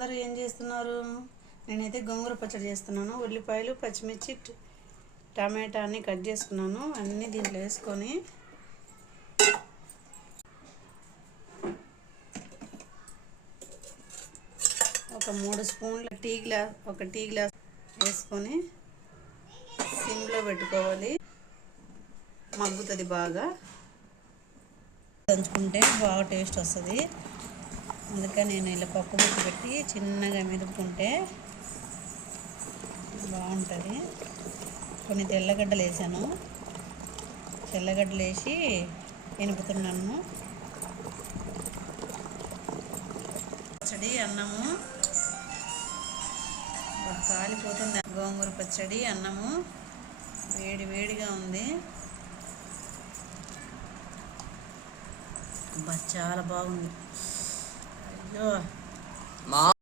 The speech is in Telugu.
అందరూ ఏం చేస్తున్నారు? నేనైతే గోంగూర పచ్చడి చేస్తున్నాను. ఉల్లిపాయలు, పచ్చిమిర్చి, టమాటా అన్నీ కట్ చేసుకున్నాను. అన్నీ దీంట్లో వేసుకొని ఒక 3 స్పూన్ల ఒక టీ గ్లాస్ వేసుకొని సిమ్లో పెట్టుకోవాలి. మగ్గుతుంది బాగా, దంచుకుంటే బాగా టేస్ట్ వస్తుంది. అందుకని నేను ఇలా పప్పు గుత్తి పెట్టి చిన్నగా మెదుపుకుంటే బాగుంటుంది. కొన్ని తెల్లగడ్డలు వేసాను. తెల్లగడ్డలు వేసి ఎనుపుతున్నాను. పచ్చడి అన్నము కాలిపోతుంది. గోంగూర పచ్చడి అన్నము వేడి వేడిగా ఉంది. చాలా బాగుంది. అయ్యో.